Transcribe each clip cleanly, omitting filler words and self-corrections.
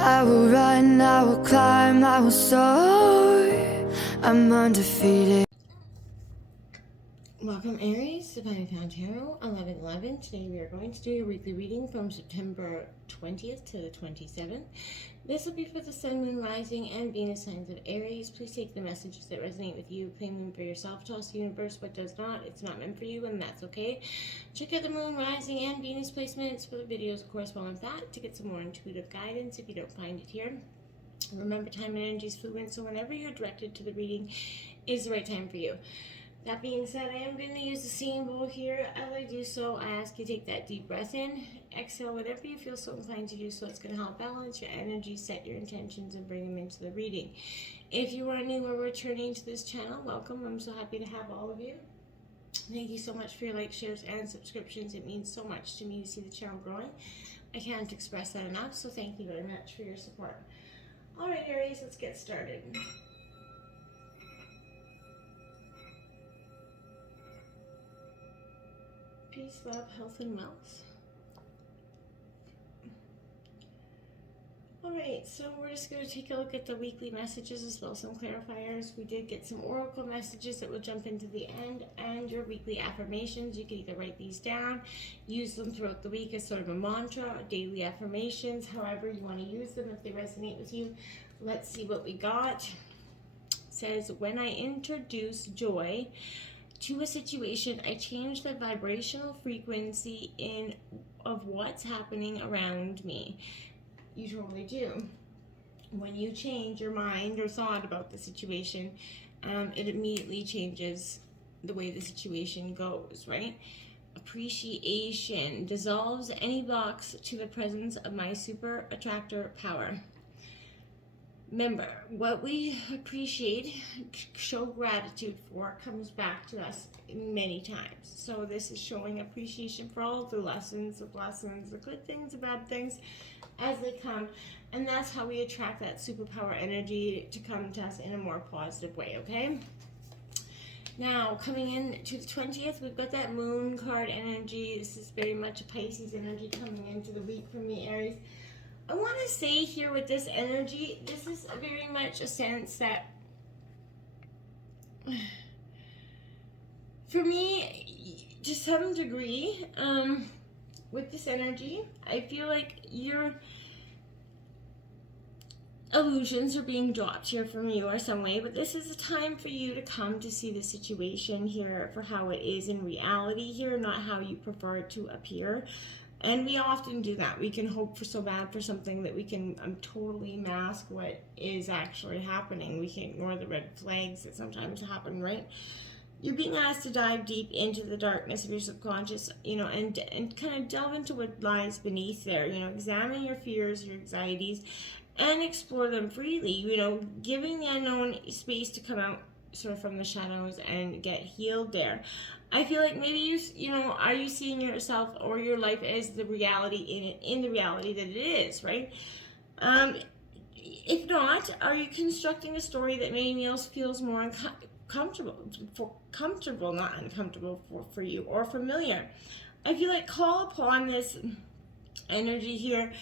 I will run, I will climb, I will soar. I'm undefeated. Welcome Aries, Divine Found Tarot, 11/11. Today we are going to do your weekly reading from September 20th to the 27th. This will be for the Sun, Moon, Rising, and Venus signs of Aries. Please take the messages that resonate with you, claim them for yourself, toss the universe what does not. It's not meant for you, and that's okay. Check out the Moon, Rising, and Venus placements for the videos that correspond with that to get some more intuitive guidance if you don't find it here. Remember, time and energy is fluid, so whenever you're directed to the reading is the right time for you. That being said, I am going to use the singing bowl here. As I do so, I ask you to take that deep breath in, exhale whatever you feel so inclined to do, so it's going to help balance your energy, set your intentions, and bring them into the reading. If you are new or returning to this channel, welcome. I'm so happy to have all of you. Thank you so much for your likes, shares, and subscriptions. It means so much to me to see the channel growing. I can't express that enough, so thank you very much for your support. All right, Aries, let's get started. Peace, love, health, and wealth. Alright, so we're just going to take a look at the weekly messages as well as some clarifiers. We did get some oracle messages that will jump into the end, and your weekly affirmations. You can either write these down, use them throughout the week as sort of a mantra, daily affirmations, however you want to use them if they resonate with you. Let's see what we got. It says, when I introduce joy to a situation, I change the vibrational frequency of what's happening around me. You totally do. When you change your mind or thought about the situation, it immediately changes the way the situation goes, right? Appreciation dissolves any blocks to the presence of my super attractor power. Remember, what we appreciate, show gratitude for, comes back to us many times. So this is showing appreciation for all the lessons, the blessings, the good things, the bad things as they come. And that's how we attract that superpower energy to come to us in a more positive way, okay? Now, coming in to the 20th, we've got that moon card energy. This is very much a Pisces energy coming into the week from the Aries. I want to say here with this energy, this is very much a sense that, for me, to some degree, with this energy, I feel like your illusions are being dropped here from you or some way, but this is a time for you to come to see the situation here for how it is in reality here, not how you prefer it to appear. And we often do that. We can hope for so bad for something that we can totally mask what is actually happening. We can ignore the red flags that sometimes happen, right? You're being asked to dive deep into the darkness of your subconscious, and kind of delve into what lies beneath there. Examine your fears, your anxieties, and explore them freely. Giving the unknown space to come out sort of from the shadows and get healed there. I feel like maybe are you seeing yourself or your life as the reality in the reality that it is, right? If not, are you constructing a story that maybe else feels more comfortable, not uncomfortable for you, or familiar? I feel like call upon this energy here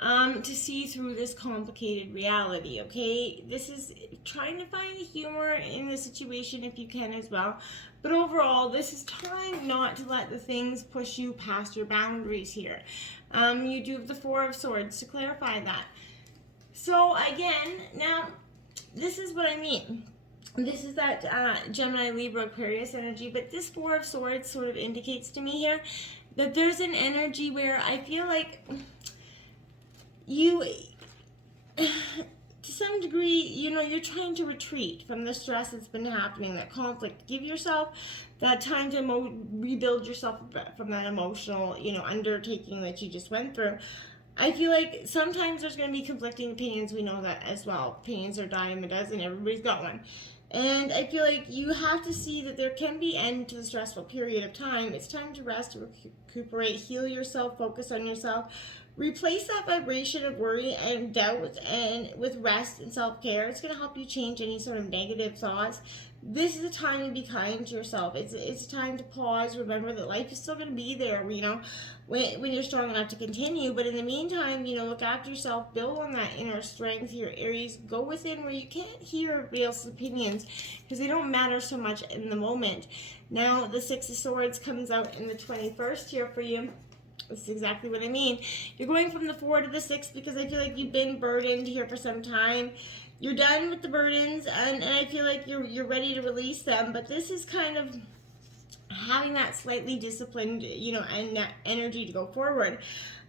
to see through this complicated reality, okay? This is trying to find the humor in the situation if you can as well. But overall, this is trying not to let the things push you past your boundaries here. You do have the Four of Swords to clarify that. So again, now, this is what I mean. This is that Gemini, Libra, Aquarius energy, but this Four of Swords sort of indicates to me here that there's an energy where I feel like you, to some degree, you're trying to retreat from the stress that's been happening, that conflict. Give yourself that time to rebuild yourself from that emotional, undertaking that you just went through. I feel like sometimes there's going to be conflicting opinions. We know that as well. Opinions are a dime a dozen. Everybody's got one. And I feel like you have to see that there can be end to the stressful period of time. It's time to rest, recuperate, heal yourself, focus on yourself. Replace that vibration of worry and doubt and with rest and self-care. It's going to help you change any sort of negative thoughts. this is a time to be kind to yourself. It's a time to pause. Remember that life is still going to be there, you know, when you're strong enough to continue. But in the meantime, you know, look after yourself. Build on that inner strength here, Aries. Go within where you can't hear everybody else's opinions because they don't matter so much in the moment. Now, the Six of Swords comes out in the 21st here for you. This is exactly what I mean. You're going from the 4 to the 6 because I feel like you've been burdened here for some time. You're done with the burdens, and I feel like you're ready to release them. But this is kind of having that slightly disciplined, you know, and energy to go forward.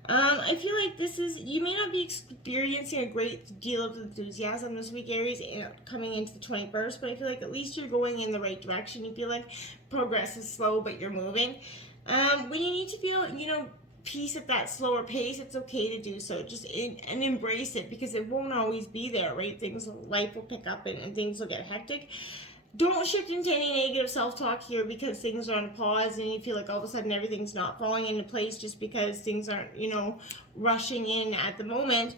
I feel like this is, you may not be experiencing a great deal of enthusiasm this week, Aries, coming into the 21st, but I feel like at least you're going in the right direction. You feel like progress is slow, but you're moving. When you need to feel, you know, peace at that slower pace, it's okay to do so. Just and embrace it, because it won't always be there, right? Life will pick up and things will get hectic. Don't shift into any negative self-talk here because things are on pause and you feel like all of a sudden everything's not falling into place just because things aren't, you know, rushing in at the moment.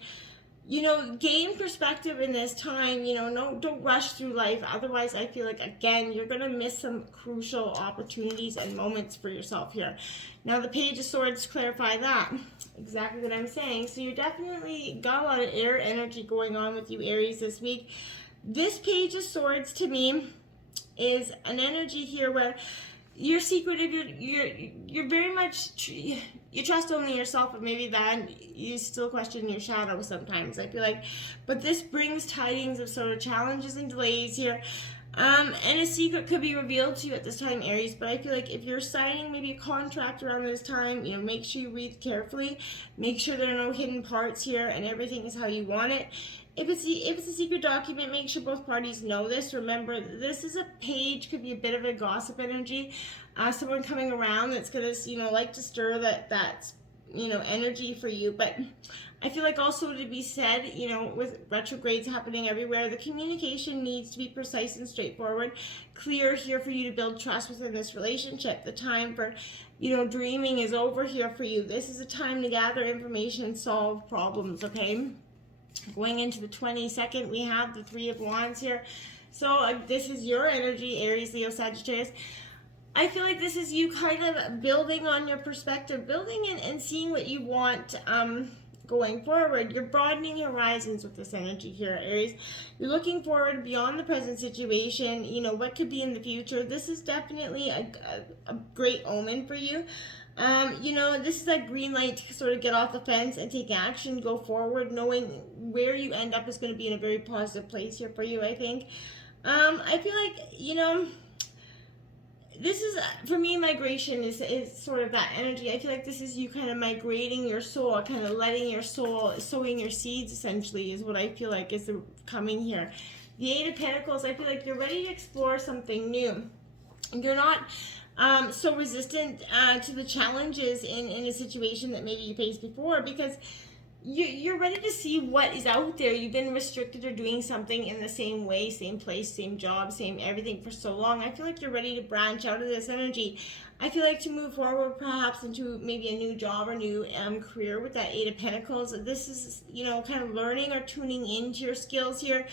You know, gain perspective in this time. You know, don't rush through life. Otherwise, I feel like, again, you're going to miss some crucial opportunities and moments for yourself here. Now, the Page of Swords clarify that. Exactly what I'm saying. So you definitely got a lot of air energy going on with you, Aries, this week. This Page of Swords, to me, is an energy here where you're secretive, you're very much, you trust only yourself, but maybe then you still question your shadow sometimes, I feel like. But this brings tidings of sort of challenges and delays here. And a secret could be revealed to you at this time, Aries, but I feel like if you're signing maybe a contract around this time, you know, make sure you read carefully, make sure there are no hidden parts here, and everything is how you want it. If it's a secret document, make sure both parties know this. Remember, this is a page, could be a bit of a gossip energy. Someone coming around that's gonna, you know, like to stir that you know, energy for you. But I feel like also to be said, you know, with retrogrades happening everywhere, the communication needs to be precise and straightforward, clear here for you to build trust within this relationship. The time for, you know, dreaming is over here for you. This is a time to gather information and solve problems, Going into the 22nd, we have the Three of Wands here. So this is your energy, Aries, Leo, Sagittarius. I feel like this is you kind of building on your perspective, building and seeing what you want going forward. You're broadening horizons with this energy here, Aries. You're looking forward beyond the present situation, you know, what could be in the future. This is definitely a great omen for you. You know, this is that green light to sort of get off the fence and take action, go forward, knowing where you end up is going to be in a very positive place here for you, I think. I feel like, you know, this is, for me, migration is sort of that energy. I feel like this is you kind of migrating your soul, kind of letting your soul, sowing your seeds, essentially, is what I feel like is coming here. The Eight of Pentacles, I feel like you're ready to explore something new. You're not so resistant to the challenges in a situation that maybe you faced before, because you're ready to see what is out there. You've been restricted or doing something in the same way, same place, same job, same everything for so long. I feel like you're ready to branch out of this energy. I feel like to move forward perhaps into maybe a new job or new career with that Eight of Pentacles. This is, you know, kind of learning or tuning into your skills here.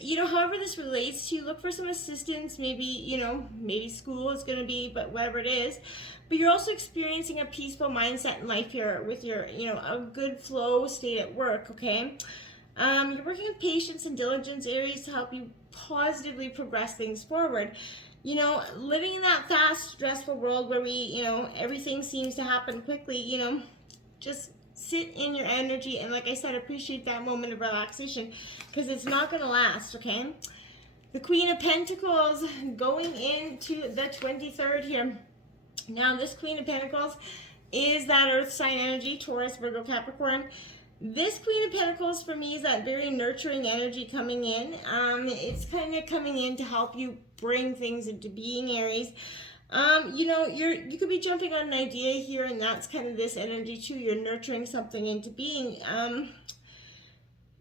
You know, however this relates to you, look for some assistance. Maybe, you know, maybe school is going to be, but whatever it is. But you're also experiencing a peaceful mindset in life here with your, you know, a good flow state at work, okay? You're working with patience and diligence, Aries, to help you positively progress things forward. You know, living in that fast, stressful world where you know, everything seems to happen quickly, you know, just sit in your energy and, like I said, appreciate that moment of relaxation, because it's not going to last, okay? The Queen of Pentacles going into the 23rd here. Now, this Queen of Pentacles is that earth sign energy, Taurus, Virgo, Capricorn. This Queen of Pentacles for me is that very nurturing energy coming in. It's kind of coming in to help you bring things into being, Aries. You know, you could be jumping on an idea here, and that's kind of this energy too. You're nurturing something into being.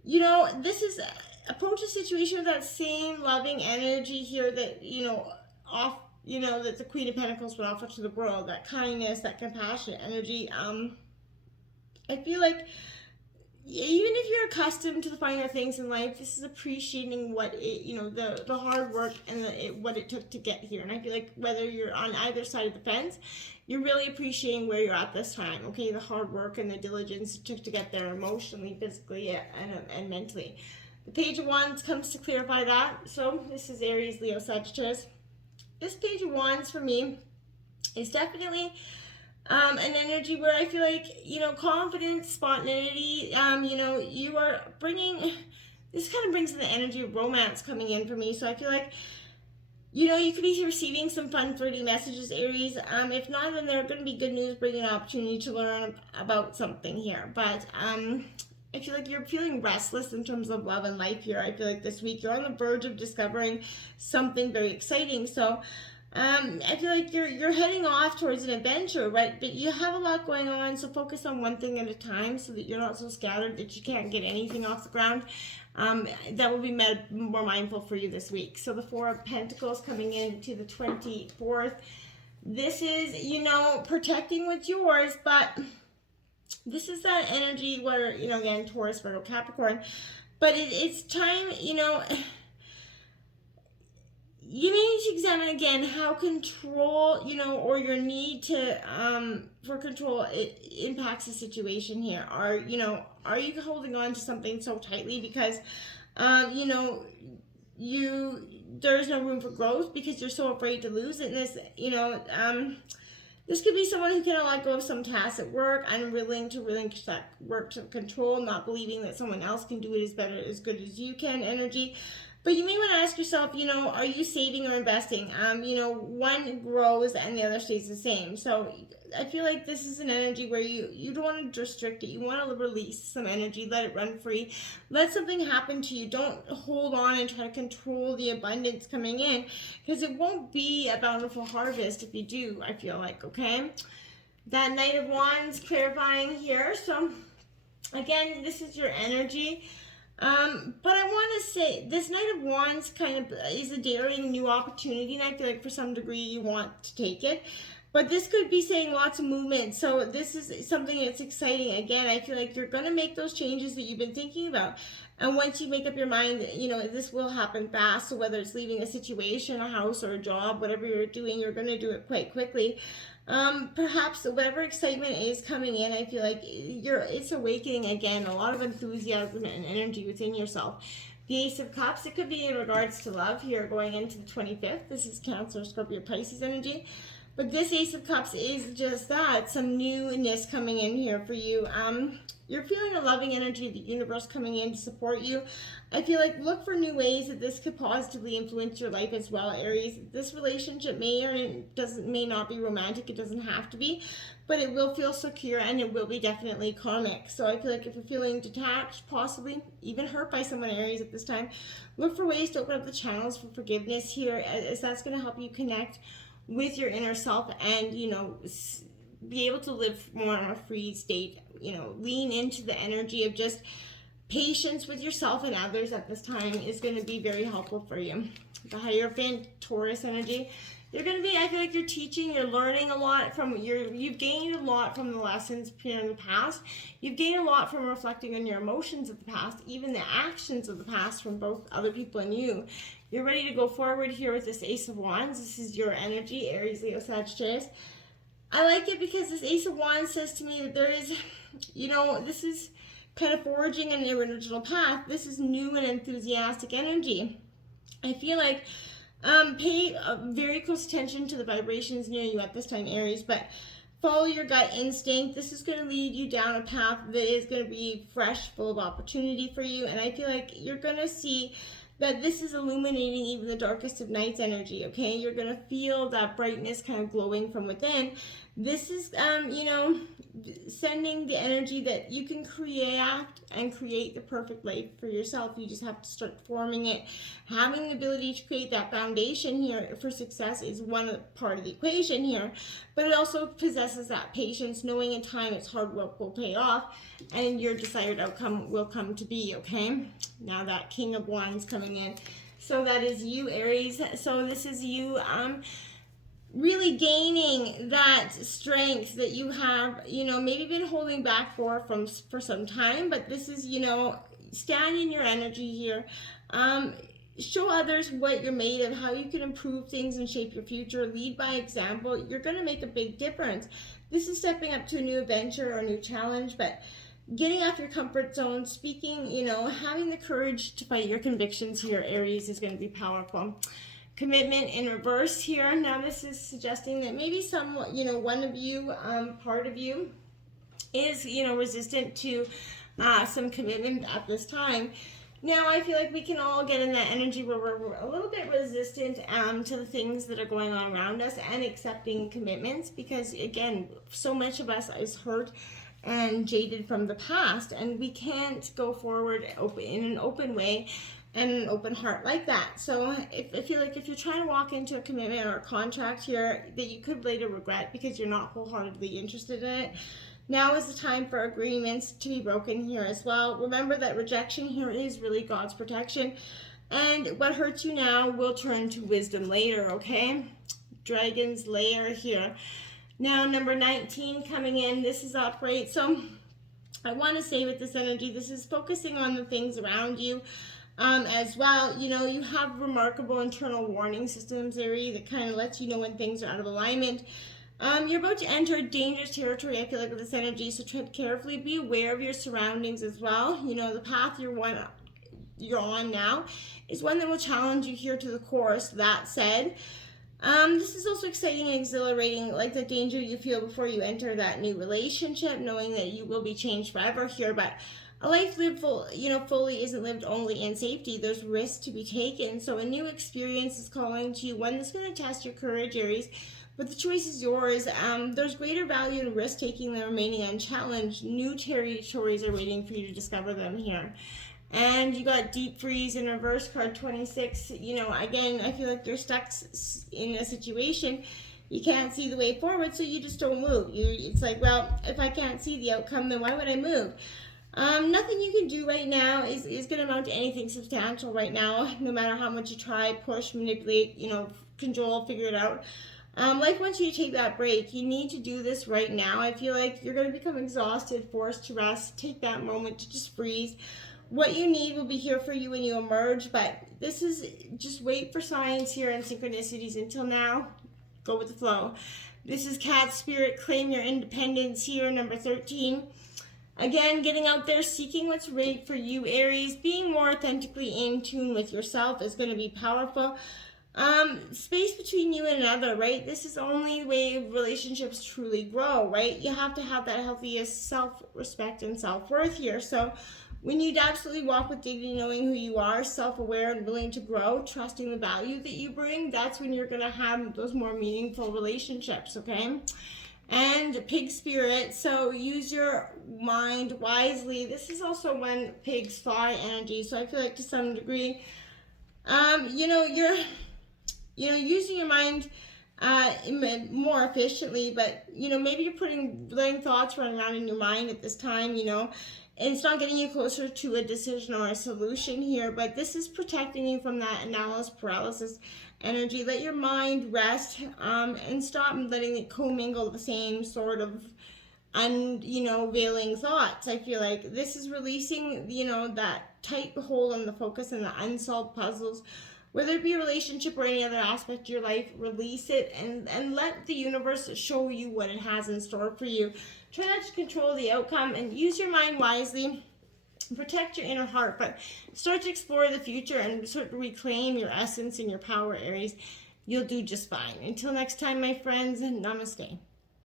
You know, this is approach a situation with that same loving energy here that, you know, that the Queen of Pentacles would offer to the world. That kindness, that compassionate energy. I feel like even if you're accustomed to the finer things in life, this is appreciating what it, the hard work and what it took to get here. And I feel like whether you're on either side of the fence, you're really appreciating where you're at this time. Okay, the hard work and the diligence it took to get there, emotionally, physically, and mentally. The Page of Wands comes to clarify that. So this is Aries, Leo, Sagittarius. This Page of Wands for me is definitely an energy where I feel like, confidence, spontaneity, you are bringing, this kind of brings in the energy of romance coming in for me. So I feel like, you could be receiving some fun, flirty messages, Aries. If not, then they're going to be good news, bringing an opportunity to learn about something here. But I feel like you're feeling restless in terms of love and life here. I feel like this week you're on the verge of discovering something very exciting. So I feel like you're heading off towards an adventure, right? But you have a lot going on, so focus on one thing at a time so that you're not so scattered that you can't get anything off the ground. That will be more mindful for you this week. So the Four of Pentacles coming into the 24th. This is, protecting what's yours, but this is that energy where, again, Taurus, Virgo, Capricorn. But it's time, you may need to examine again how control, or your need to for control it impacts the situation here. Are you holding on to something so tightly because there's no room for growth because you're so afraid to lose it? And this could be someone who cannot let go of some tasks at work, unwilling to relinquish that work to control, not believing that someone else can do it as good as you can energy. But you may want to ask yourself, are you saving or investing? One grows and the other stays the same. So I feel like this is an energy where you don't want to restrict it. You want to release some energy, let it run free. Let something happen to you. Don't hold on and try to control the abundance coming in, because it won't be a bountiful harvest if you do, I feel like, okay? That Knight of Wands clarifying here. So again, this is your energy. But I want to say this Knight of Wands kind of is a daring new opportunity, and I feel like for some degree you want to take it. But this could be saying lots of movement. So this is something that's exciting. Again, I feel like you're going to make those changes that you've been thinking about. And once you make up your mind, this will happen fast. So whether it's leaving a situation, a house, or a job, whatever you're doing, you're going to do it quite quickly. Perhaps whatever excitement is coming in, I feel like it's awakening again, a lot of enthusiasm and energy within yourself. The Ace of Cups, it could be in regards to love here going into the 25th. This is Cancer, Scorpio, Pisces energy. But this Ace of Cups is just that, some newness coming in here for you. You're feeling a loving energy of the universe coming in to support you. I feel like look for new ways that this could positively influence your life as well, Aries. This relationship may not be romantic. It doesn't have to be, but it will feel secure and it will be definitely karmic. So I feel like if you're feeling detached, possibly even hurt by someone, Aries, at this time, look for ways to open up the channels for forgiveness here, as that's going to help you connect with your inner self and be able to live more in a free state. Lean into the energy of just patience with yourself and others at this time is going to be very helpful for you. The Hierophant, Taurus energy, you're going to be, I feel like you're teaching, you're learning a lot from you've gained a lot from the lessons here in the past. You've gained a lot from reflecting on your emotions of the past, even the actions of the past from both other people and you. You're ready to go forward here with this Ace of Wands. This is your energy, Aries, Leo, Sagittarius. I like it because this Ace of Wands says to me that there is, this is kind of forging an original path. This is new and enthusiastic energy. I feel like pay very close attention to the vibrations near you at this time, Aries, but follow your gut instinct. This is going to lead you down a path that is going to be fresh, full of opportunity for you, and I feel like you're going to see that this is illuminating even the darkest of nights energy, okay? You're going to feel that brightness kind of glowing from within. This is, sending the energy that you can create the perfect life for yourself. You just have to start forming it. Having the ability to create that foundation here for success is one part of the equation here, but it also possesses that patience, knowing in time its hard work will pay off and your desired outcome will come to be, okay? Now that King of Wands coming in. So that is you, Aries. So this is you, really gaining that strength that you have, maybe been holding back for some time, but this is, stand in your energy here. Show others what you're made of, how you can improve things and shape your future. Lead by example. You're going to make a big difference. This is stepping up to a new adventure or a new challenge, but getting off your comfort zone, speaking, having the courage to fight your convictions here, Aries, is going to be powerful. Commitment in reverse here. Now this is suggesting that maybe one of you, part of you, is, resistant to some commitment at this time. Now I feel like we can all get in that energy where we're a little bit resistant to the things that are going on around us and accepting commitments, because again, so much of us is hurt and jaded from the past, and we can't go forward in an open way and an open heart like that. So I feel like if you're trying to walk into a commitment or a contract here that you could later regret because you're not wholeheartedly interested in it, now is the time for agreements to be broken here as well. Remember that rejection here is really God's protection, and what hurts you now will turn to wisdom later, okay? Dragon's lair here. Now, number 19 coming in, this is upright. So I want to say with this energy, this is focusing on the things around you as well. You have remarkable internal warning systems, Aries, that kind of lets you know when things are out of alignment. You're about to enter dangerous territory, I feel like, with this energy, so tread carefully. Be aware of your surroundings as well. The path you're on now is one that will challenge you here to the core. So that said, this is also exciting and exhilarating, like the danger you feel before you enter that new relationship, knowing that you will be changed forever here. But a life lived fully isn't lived only in safety. There's risks to be taken. So a new experience is calling to you, one that's going to test your courage, Aries. But the choice is yours. There's greater value in risk-taking than remaining unchallenged. New territories are waiting for you to discover them here. And you got Deep Freeze in reverse, card 26. Again, I feel like you're stuck in a situation. You can't see the way forward, so you just don't move. It's like, well, if I can't see the outcome, then why would I move? Nothing you can do right now is going to amount to anything substantial right now, no matter how much you try, push, manipulate, control, figure it out. Life wants you to take that break. You need to do this right now. I feel like you're going to become exhausted, forced to rest. Take that moment to just freeze. What you need will be here for you when you emerge, but this is just wait for signs here and synchronicities. Until now, go with the flow. This is Cat Spirit, claim your independence here, number 13. Again, getting out there, seeking what's right for you, Aries. Being more authentically in tune with yourself is going to be powerful. Space between you and another, right? This is the only way relationships truly grow, right? You have to have that healthiest self-respect and self-worth here. So we need to absolutely walk with dignity, knowing who you are, self-aware and willing to grow, trusting the value that you bring. That's when you're going to have those more meaningful relationships, okay? And Pig Spirit, so use your mind wisely. This is also when pigs fly energy, so I feel like to some degree, you're using your mind more efficiently, but maybe you're letting thoughts run around in your mind at this time, and it's not getting you closer to a decision or a solution here, but this is protecting you from that analysis paralysis energy. Let your mind rest, and stop letting it commingle the same sort of veiling thoughts. I feel like this is releasing, that tight hold on the focus and the unsolved puzzles. Whether it be a relationship or any other aspect of your life, release it and let the universe show you what it has in store for you. Try not to control the outcome and use your mind wisely. Protect your inner heart, but start to explore the future and sort of reclaim your essence and your power, Aries. You'll do just fine. Until next time, my friends, namaste.